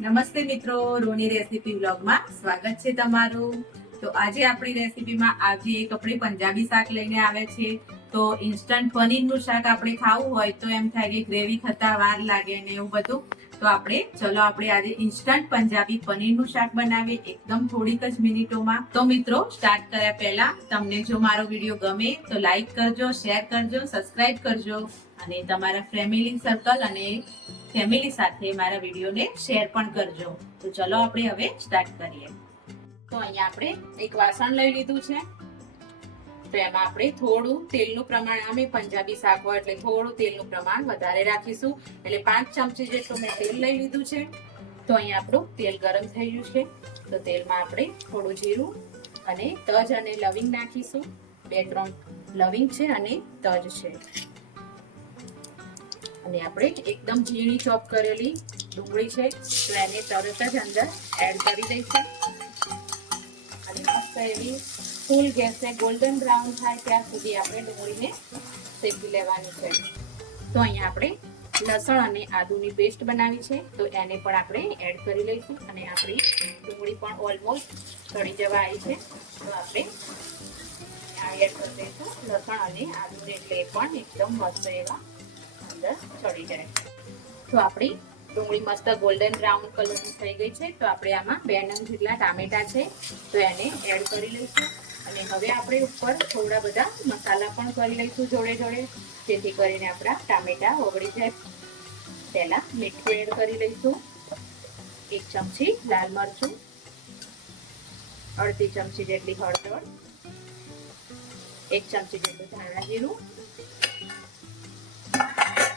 નમસ્તે મિત્રો, રોની રેસીપી વ્લોગમાં સ્વાગત છે તમારું। તો આજે આપણી રેસીપીમાં આજે એક આપણે પંજાબી શાક લઈને આવે છે। તો ઇન્સ્ટન્ટ પનીરનું શાક આપણે ખાવું હોય તો એમ થાય કે ગ્રેવી થતા વાર લાગે ને એવું બધું। તો ચલો આપણે આજે ઇન્સ્ટન્ટ પંજાબી પનીરનું શાક બનાવીએ એકદમ થોડીક જ મિનિટોમાં। તો મિત્રો સ્ટાર્ટ કર્યા પહેલા તમને જો મારો વિડીયો ગમે તો લાઈક કરજો, શેર કરજો, સબસ્ક્રાઇબ કરજો અને તમારા ફેમિલી સર્કલ અને ફેમિલી સાથે મારા વિડીયોને શેર પણ કરજો। તો ચલો આપણે હવે સ્ટાર્ટ કરીએ। તો અહીંયા આપણે એક વાસણ લઈ લીધું છે। તો એમાં આપણે થોડું તેલનું પ્રમાણ, અમે પંજાબી શાક હોય એટલે થોડું તેલનું પ્રમાણ વધારે રાખીશું। એટલે 5 ચમચી જેટલું મેં તેલ લઈ લીધું છે। તો અહીંયા આપણું તેલ ગરમ થઈ ગયું છે। તો તેલમાં આપણે થોડું જીરું અને તજ અને લવિંગ નાખીશું। 2-3 લવિંગ છે અને તજ છે અને આપણે એકદમ ઝીણી ચોપ કરેલી ડુંગળી છે તો એને તરત જ અંદર એડ કરી દઈશું અને મસ્ત એવી ફૂલ ગેસે ગોલ્ડન બ્રાઉન થાય ત્યાં સુધી આપણે ડુંગળીને શેકી લેવાની છે। તો અહીંયા આપણે લસણ અને આદુની પેસ્ટ બનાવી છે તો એને પણ આપણે એડ કરી લઈશું અને આપણી ડુંગળી પણ ઓલમોસ્ટ ચડી જવા આવી છે। તો આપણે એડ કરી દઈશું લસણ અને આદુ, એટલે પણ એકદમ મસ્ત એવા ચડી જાય। તો આપણી ડુંગળી મસ્ત ગોલ્ડન બ્રાઉન કલરની થઈ ગઈ છે। તો આપણે આમાં 2 નંગ જેટલા ટામેટા છે તો એને એડ કરી લઈશું અને હવે આપણે ઉપર થોડા બધા મસાલા પણ કરી લઈશું જોડે જોડે, જેથી કરીને આપણા ટામેટા ઓગળી જાય। પહેલા મીઠું એડ કરી લઈશું, 1 ચમચી લાલ મરચું, 1/2 ચમચી જેટલી હળદર, 1 ચમચી જેટલું ધાણા જીરું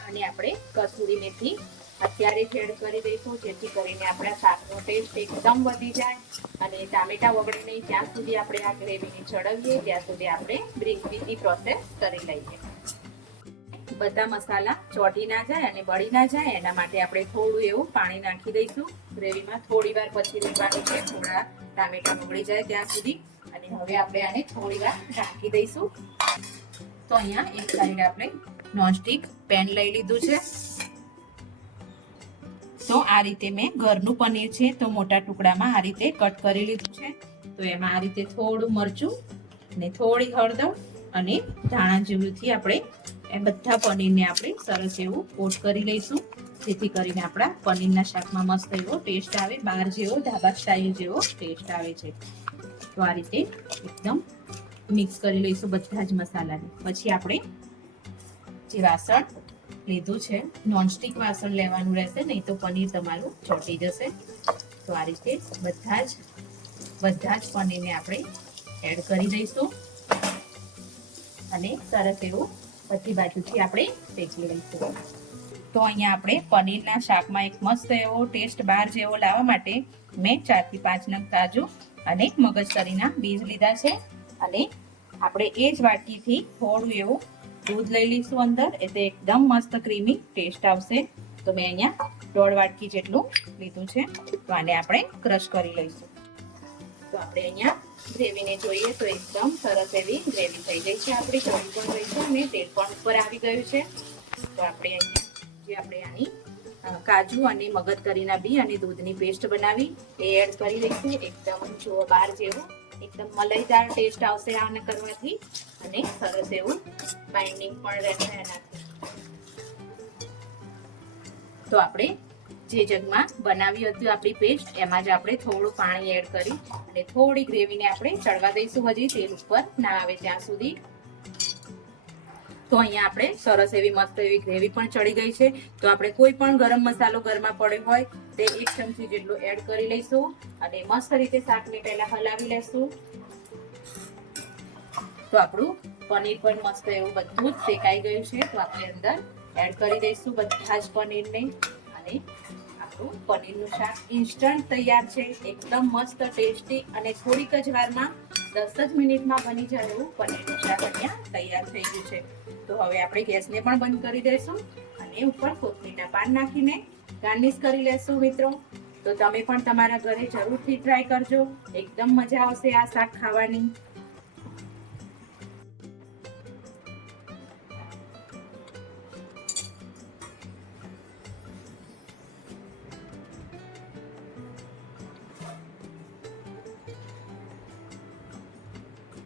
અને આપણે કસૂરી મેથી અત્યારે જ એડ કરી દઈશું, જેથી કરીને આપણા શાકનો ટેસ્ટ એકદમ વધી જાય અને ટામેટા વગડે નહીં ત્યાં સુધી આપણે આ ગ્રેવીને ચડવીએ ત્યાં સુધી આપણે બીજી પ્રોસેસ કરી લઈએ। બધા મસાલા ચોટી ના જાય અને બળી ના જાય એના માટે આપણે થોડું એવું પાણી નાખી દઈશું ગ્રેવીમાં। થોડી વાર પછી રેવાનું છે, થોડા ટામેટા બગડી જાય ત્યાં સુધી। અને હવે આપણે આને થોડી વાર ઢાંકી દઈશું। તો અહીંયા એક સાઈડ આપણે નોનસ્ટિક પેન લઈ લીધું છે। તો આ રીતે મેં ઘરનું પનીર છે તો મોટા ટુકડામાં આ રીતે કટ કરી લીધું છે। તો એમાં આ રીતે થોડું મરચું ને થોડી હળદર અને ધાણા જીરુંથી આપણે એ બધા પનીરને આપણે સરસ એવું કોટ કરી લઈશું, જેથી કરીને આપણા પનીરના શાકમાં મસ્ત એવો ટેસ્ટ આવે, બહાર જેવો ઢાબા સ્ટાઇલ જેવો ટેસ્ટ આવે છે। તો આ રીતે એકદમ મિક્સ કરી લઈશું બધા જ મસાલાને। પછી આપણે જે વાસણ લીધું છે, નોનસ્ટિક વાસણ લેવાનું રહેશે, નહીં તો પનીર તમારું ચોટી જશે। તો આ રીતે બધા જ પનીરને આપણે એડ કરી દઈશું અને સરસ એવું બધી બાજુથી આપણે શેકી લઈશું। તો અહીંયા આપણે પનીરના શાકમાં એક મસ્ત એવો ટેસ્ટ બહાર જેવો લાવવા માટે મેં 4 થી 5 નંગ કાજુ અને મગજતરીના બીજ લીધા છે અને આપણે એ જ વાટકીથી થોડું એવું દૂધ લઈ લઈશું અંદર, એટલે એકદમ મસ્ત ક્રીમી ટેસ્ટ આવશે। તો મેં અહીંયા 1.5 વાટકી જેટલું લીધું છે। તો આને આપણે ક્રશ કરી લઈશું। તો આપણે અહીંયા ગ્રેવીને જોઈએ તો એકદમ સરસ એવી ગ્રેવી થઈ ગઈ છે આપણી, ચડી પણ ગઈ છે અને તેલ પણ ઉપર આવી ગયું છે। તો આપણે અહીંયા જે આપણે આની કાજુ અને મગજતરીના બી અને દૂધની પેસ્ટ બનાવી એ એડ કરી લઈશું। એકદમ જો બહાર જેવું એકદમ મલાઈદાર ટેસ્ટ આવશે આને કરવાથી અને સરસ એવું બાઇન્ડિંગ પણ રહેશે એનાથી। તો આપણે જે જગમાં બનાવી હતી આપણી પેસ્ટ એમાં જ આપણે થોડું પાણી એડ કરી અને થોડી ગ્રેવીને આપણે ચડવા દઈશું, હજી તેલ ઉપર ના આવે ત્યાં સુધી। તો અહીંયા આપણે સરસ એવી મસ્ત એવી ગ્રેવી પણ ચડી ગઈ છે। તો આપણે કોઈ પણ ગરમ મસાલો ઘરમાં પડ્યો હોય તે 1 ચમચી જેટલું એડ કરી લઈશું અને મસ્ત રીતે શાકને પહેલા હલાવી લેશું। તો આપણું પનીર પણ મસ્ત એવું બધું જ શેકાઈ ગયું છે। તો આપણે અંદર એડ કરી દઈશું બધા જ પનીરને અને આપણું પનીરનું શાક ઇન્સ્ટન્ટ તૈયાર છે, એકદમ મસ્ત ટેસ્ટી અને થોડીક જ વારમાં 10 જ મિનિટમાં બની જાય એવું પનીરનું શાક અહીંયા તૈયાર થઈ ગયું છે। તો હવે આપણે ગેસને પણ બંધ કરી દઈશું અને ઉપર કોથમીરના પાન નાખીને ગાર્નિશ કરી લેશું મિત્રો। તો તમે પણ તમારા ઘરે જરૂરથી ટ્રાય કરજો, એકદમ મજા આવશે આ શાક ખાવાની।